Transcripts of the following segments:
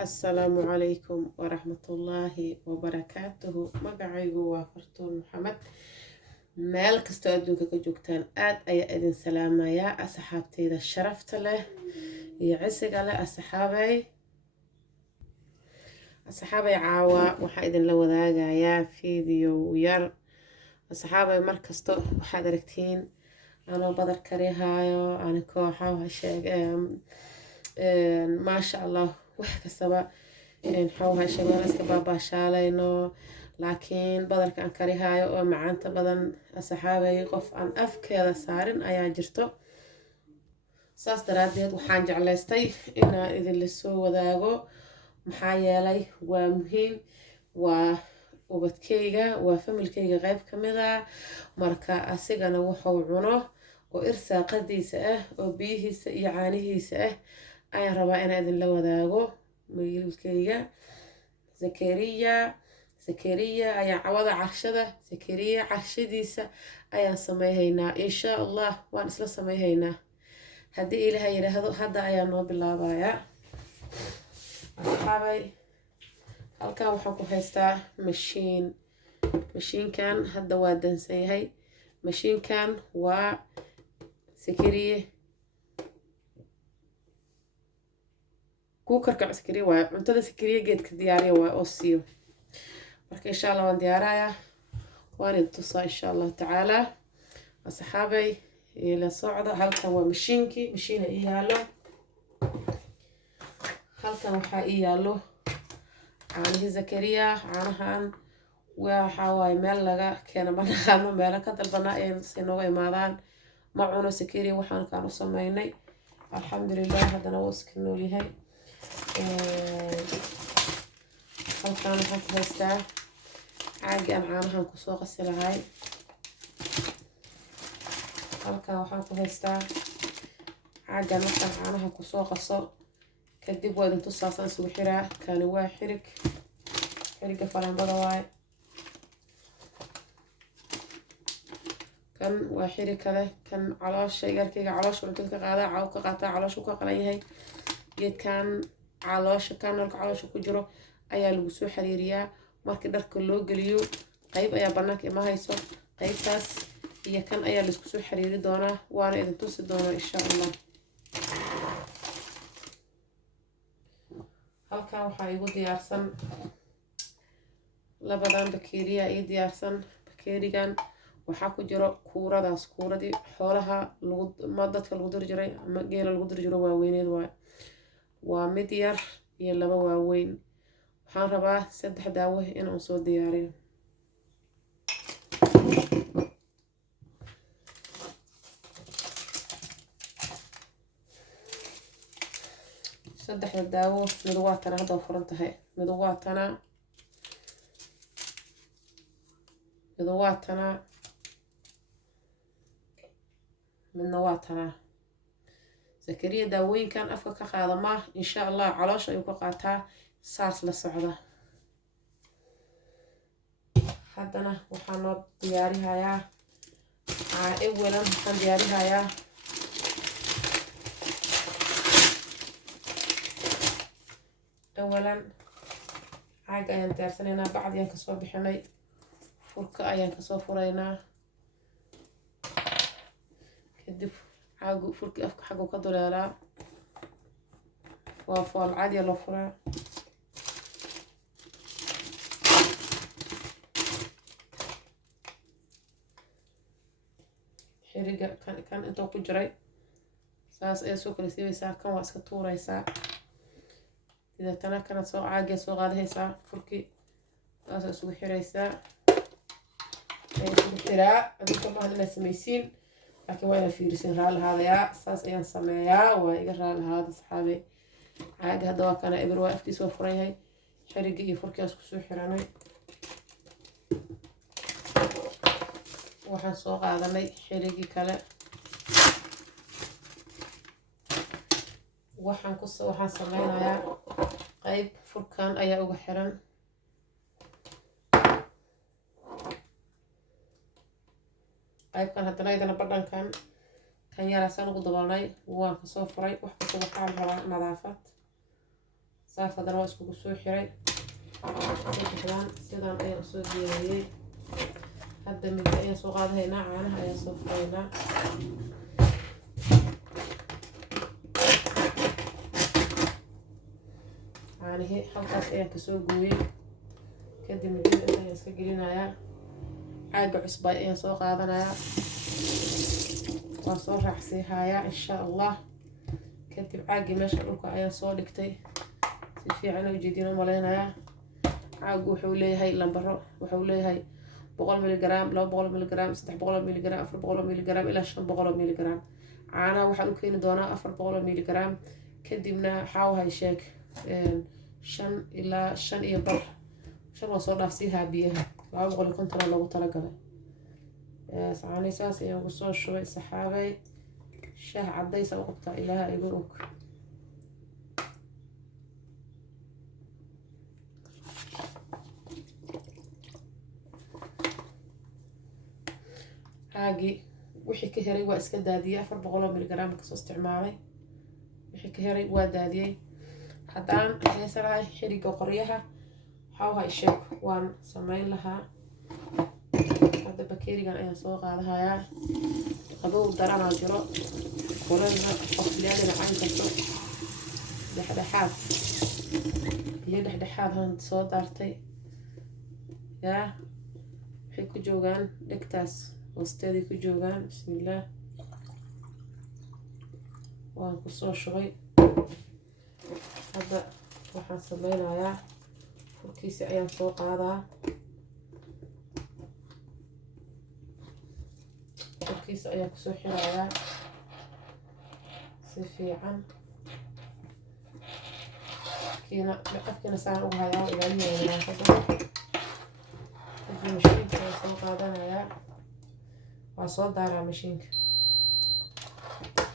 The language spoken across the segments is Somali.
السلام عليكم ورحمة الله وبركاته. مقعيقو وافرتون محمد مال كستو أدوك كجوكتان أي أدن سلامة يا أصحابتي ذا الشرفت له يعسق على أصحابي عاوة وحايدن لو ذاقا يا فيديو وير أصحابي مركزتو وحادركتين أنا بدر كريهايو أنا كوحة وهالشيء ما شاء الله وحكسبا نحوها شغلنا iska baabashaalayno laakiin badarka aan karihaayo oo macaanta badan asxaabay qof aan afkeeda saarin ayaa jirto saas daraadeed waxaan jeclaystay inaan idin la soo wadaago maxaa yeelay waa muhiim waa ubadkayga waa familkayga qayb ka mid ah marka asigana wuxuu cuno oo irsaaqadiisa ah oo biyihiisa iyo caanihiisa ah ayaan rabaa inaan idin la wadaago wiilkayga Zakariya ayaa cawada carshada Zakariya carshadiisa ayaan sameeynaa insha Allah waan isla sameeynaa haddii Ilaahay yiraahdo hadda ayaa noo bilaabayaa asxaabay halkan waxaan ku haystaa mashiinkan hadda waa dansan yahay mashiinkan waa Zakariya كوكر عسكري واي انت سكريه جيت كدياريه واي اوسيو marka insha Allah waan diyaaraya waan intusaa insha Allah taala asxaabay ila socda halkan waa mashiin ii yaalo halkan waxa ii yaalo caanihi Zakariya caanahan waxa waay meel laga keena banaan meel ka dalbana ay sinooga imaadaan ma cuno Zakariya waxaan ka sameeynay alxamdulillah hadana wuu iska nool yahay halkan waxaan ku haystaa caagi aan caanahan kusoo qasi lahay halkan waxaan ku haystaa caagan markaan caanaha kusoo qaso kadib waa idin tusaasaan isugu xiraa kani waa xiriga falaanbada waay kan waa xiri kale kan caloosha igarkayga caloosha cuntada ka qaadaa caaw ka qaataa caloosha ka qalan yahay geedkan caloosha kanalka caloosha ku jiro ayaa lagu soo xiriiriyaa markii dharka loo geliyo qayb ayaa banaanka ima hayso qaybtaas iyo kan ayaa la isku soo xiriiri doonaa waana idin tusi doonaa insha Allah halkan waxaa igu diyaarsan labadan bakeeriya ii diyaarsan bakeerigan waxaa ku jiro kuuradii xoolaha dadka lagu diri jiray ama geela lagu diri jiro waaweyneed waa mid yar iyo laba waaweyn waxaan rabaa 3 daawo inaan soo diyaariyo saddex daawo mid waa tan hadda furan tahay mid waa tan midna waa tan Zakariya daawooyinkan afka ka qaada ma insha Allah caloosha ay ku qaataa saas la socda haddana waxaan noo diyaarihayaa awalan waxaan diyaarihayaa caaga ayaan diyaarsanaynaa bacdi ayaan kasoo bixinay furka ayaan kasoo furaynaa kadib caagu furki afka xaggu ka duleelaa waa fool caadi loo furaa xiriga kan inta ku jiray saas ay soo kala siibaysaa kan waa iska tuuraysaa sida tan kana soo caaga soo qaadaysaa furki saas isugu xiraysaa ay isugu xiraa adinka ma hadana samaysiin laakiin waa ina fiirisin raali haadayaa saas ayaan sameeyaa waa iga raali haada asxaabi caaga hadda waa kana eber waa afkiisa waa furan yahay xirigi iyo furkiyaas ku soo xiranay waxaan soo qaadanay xirigi kale waxaan sameynayaa qayb furkan ayaa uga xiran qaybkan haddana idana badhankan kan yaraasaan ugu dabalnay waan kasoo furay wax kasta waxaa la rabaa nadaafad saafadana waa iskugu soo xiray saddexdan sidaan ayaan usoo diyaariyey hadda mid ayaan soo qaadahaynaa caanaha ayaan soo furaynaa caanihii halkaas ayaan kasoo gooyey kadib midida inta ayaan iska gelinayaa caaga cusbay ayaan soo qaadanayaa waa soo raacsiihayaa insha allah kadib caagii meesha dhulka ayaan soo dhigtay si fiican u jeedino maleynayaa caagu wuxuu leeyahay lambaro wuxuu leeyahay 100 miligram 200 miligram 300 miligram 400 miligram ilaa 500 miligram caanaha waxaan u keeni doonaa 400 miligram kadibna waxaa sheeg 5 ilaa 5 iyo bar 5 waa soo dhaafsiihaa biyaha 250 loogu talagalay saani saas ayaan ugu soo shubay saxaabay shaah cadays oo qabta ilaaha igu og caagi wixii ka heray waa iska daadiyay 400 miligram ka soo isticmaalay wixii ka heray waa daadiyay haddaan heesanahay xiriga qoryaha waxaa sheeg waan samayn lahaa hadda bakeerigan ayaan soo qaadahayaa qabow daranaa jiro kuleelna qofleelina cayn karto dhexdhexaad biyo dhexdhexaad han soo daartay yaa waxay ku joogaan dhegtaas hoosteedii ku joogaan bismillaah waan ku soo shubay hadda waxaan sameynayaa furkiisa ayaan soo qaadaa furkiisa ayaan kusoo xirayaa si fiican afkiina saan ugu hayaa ilaaliyaa hadda kadib mashiinka ayaan soo qaadanayaa waa soo daaraa mashiinka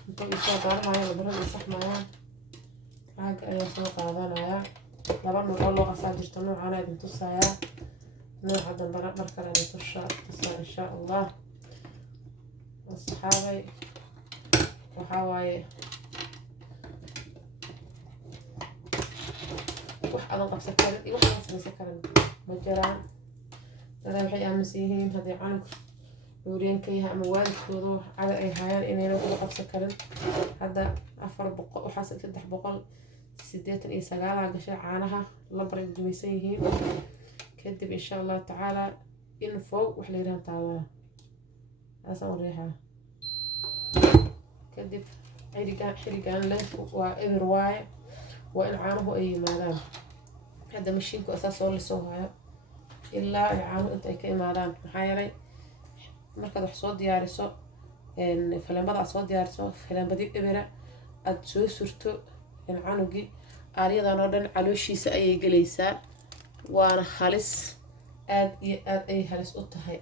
inta isoo daaranayo labarada isaxmayaan caaga ayaan soo qaadanayaa laba nooc oo loo qasaa jirto noocana idin tusayaa nooca dambana mar kale idin tusaa insha allah asxaabay waxaa waaye wax adan qabsan karin iyo wax aan samaysan karin ma jiraan dadaa waxay aaminsan yihiin haddii canuga cuuriyeenka yahay ama waalidkoodu cada ay hayaan inayna kuga qabsan karin hadda 400 waxaas 389 gashay caanaha lambar ay gumaysan yihiin kadib insha allah tacaala info wax la yidhahan taawaa aasaan u riixaa kadib xirigaan leh waa eber waaye waa in caanuhu ay yimaadaan hadda mashiinku asaas oo lisoo hayo ilaa ay caanuhu inta ay ka imaadaan maxaa yeelay markaad wax soo diyaariso filimada aad soo diyaariso filimbadii ebera aad soo surto canugii aaryadan oo dhan calooshiisa ayay gelaysaa waana halis aad iyo aad ay halis u tahay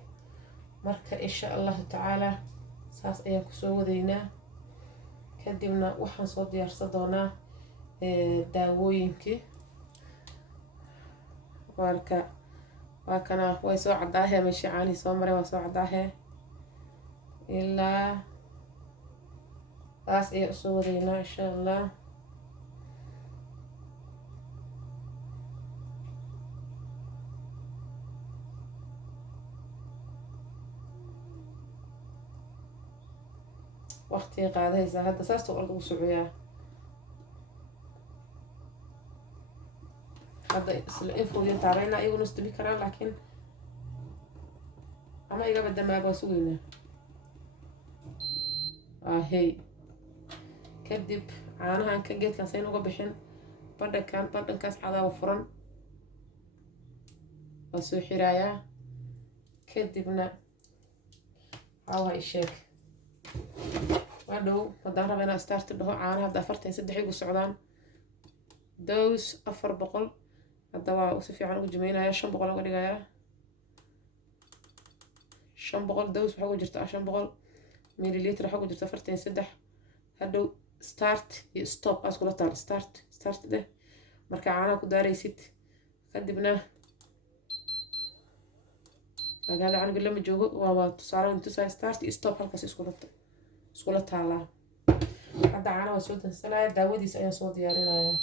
marka insha allahu tacaala saas ayaan kusoo wadaynaa kadibna waxaan soo diyaarsan doonaa daawooyinkii marka waa kana way soo caddaahee meeshii caanihii soo maray waa soo caddaahee ilaa saas ayaan usoo wadaynaa insha allah waqtiga qaadaysa hadda saas oo lagu socyaa hadda isla infooyin taarayna iyagu nusdibi karaan laakiin ama iga badamaaba waa sugaynaa hey kadib caanahan ka geedkan sayn uga bixin badhankaas cadaaba furan waa soo xirayaa kadibna waxaa sheeg wadhow haddaan raba inaan starti dhaho caanaha hadda 43 igu socdaan dows 400 hadda waa si fiican ugu jimeynaya 500 uga dhigayaa 500 dows waxaa ugu jirta 500 mililitr waxaa ugu jirta 43 hadhow start iyo stop aad kula taal start dheh marka caanaha ku daaraysid kadibna magaala canuga lama joogo waa tusaale start iyo stop halkaas iskula taalaa hadda caanaha waa soo dansanaya daawadiisa ayaan soo diyaarinayaa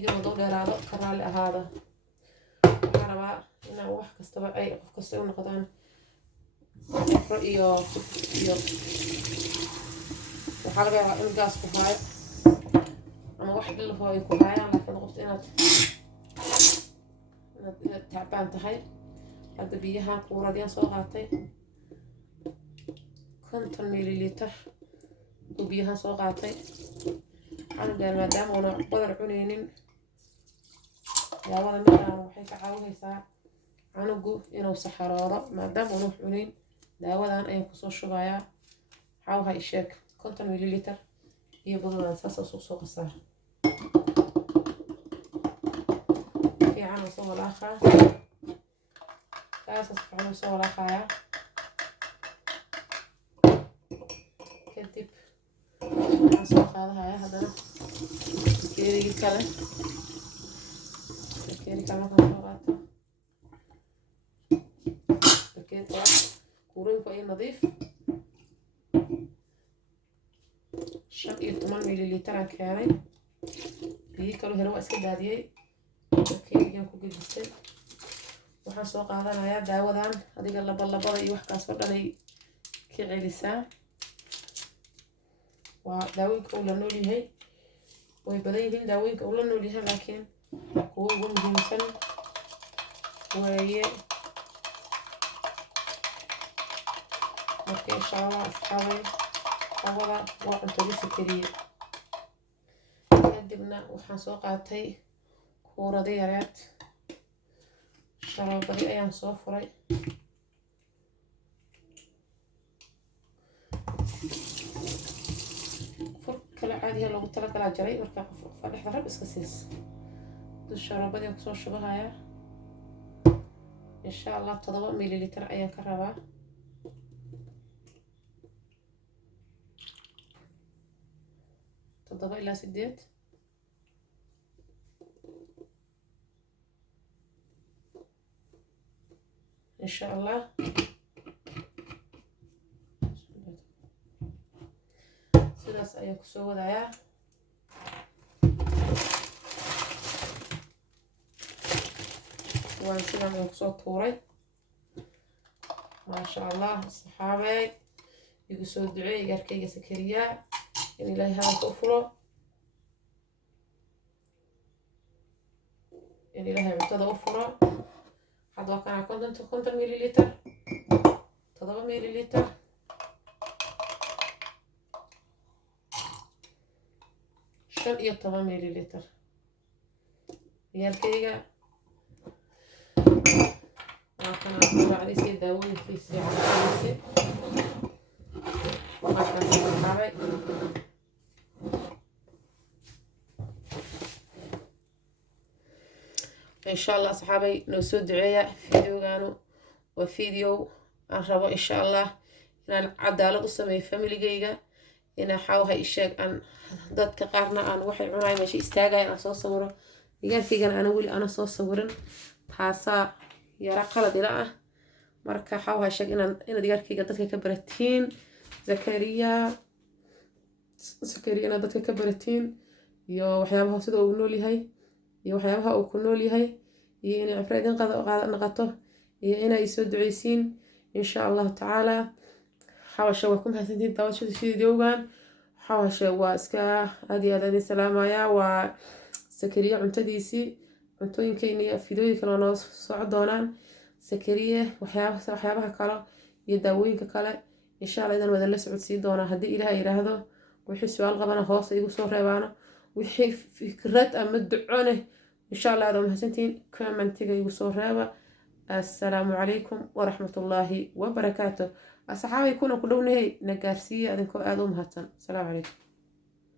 فيديو موضوع ديرادو كرالي هذا حربا إنه واحد كستبع أي كستبع نقدان رأيو وحربا إنه قاس كهاي أنا واحد اللي هو يكهاي لكن قلت إنه تعبان تهاي هذا بيها كورة ديان سو قاطي 50 مليلتر وبيها سو قاطي أنا قال مادام أنا بدر عنينين يا والله منا waxay ka caawinaysaa canugu inuu saxaraado maadaama uu cunin daawadan ayaan ku soo shubayaa waxa ay sheeg 50 ml iyo badan saas soo qasaa fiican soo walaaqa taas fiican soo walaaqaya kadib waxaan soo qaadaya hadana keerigi kale كيري كمان خلاص بكين كورين فاي نظيف 8 مليلتر كاني بيجي كلو هلو اسكي داديي كيري كان كوجي بسل waxaan soo qaadanayaa daawadan adiga labada iyo wax ka soo dhalay ki ceelisa waa daawooyinka uu la nool yahay way badan yihiin daawooyinka uu la nool yahay laakiin kuwa ugu muhiimsan waaye marka insha Allah asxaabay awada waa cunto kaliya kadibna waxaan soo qaatay kuurada yareed sharaabadi ayaan soo furay fur kala caadi ah loogu talagalay jaray marka fadhixda rab iska siis الشرابات يا كسور شبهايا إن شاء الله 7 مليلتر أيا كربا تضبط إلى 6 إن شاء الله سلاس أيا كسور دايا وان سيدان ايان كسو توري ما شاء الله صحابي يقصو دعي يقاركيga سكريا إن إلهي هذا تأفره إن إلهي عطاده أفره حد وكان كنت مليلتر 7 مليلتر شن iyo 10 مليلتر يقاركيga وكان أقول عليه سيد داوود في ساعة وقت الصحابي إن شاء الله صحابي نسود دعية فيديو كانوا وفيديو أخربوا إن شاء الله إن عدالة السماء فاميلي جيجا إن حاوها إشاك أن ضد كقارنا أن وحي عناي ماشي استاجا أنا صوص صوره يقال في أنا أقول أنا صوص صورن حاسة يرى قلد لا marka xaw sheeg in digaarkayga dadka ka baratiin zakariya dadka ka baratiin iyo waxyaabaha sida uu nool yahay iyo waxyaabaha uu ku nool yahay iyo in afraadin qaada naqato iyo in ay soo duceysiin insha Allah taala xawasha waa ku mahadsantiin daawashada fiidiyowgan xawasha waa iska aad salaamaya waa zakariya cuntadiisi cuntooyinkeena iyo fiidiyowga kale noo soo doonaan سكرية وحيابها كلا يداوين كلا إن شاء الله إذا ما دلنا سعود سيدونا هدي إلها إلهذا ويحي سؤال غبنا خاص يقول صور ريبانا ويحي فكرة أمدعونه إن شاء الله هذا مهسنتين كمان تيجي يقول صور ريبا السلام عليكم ورحمة الله وبركاته أصحابي يكونوا كلهم هي نجارسية أذنكم آدم هاتن السلام عليكم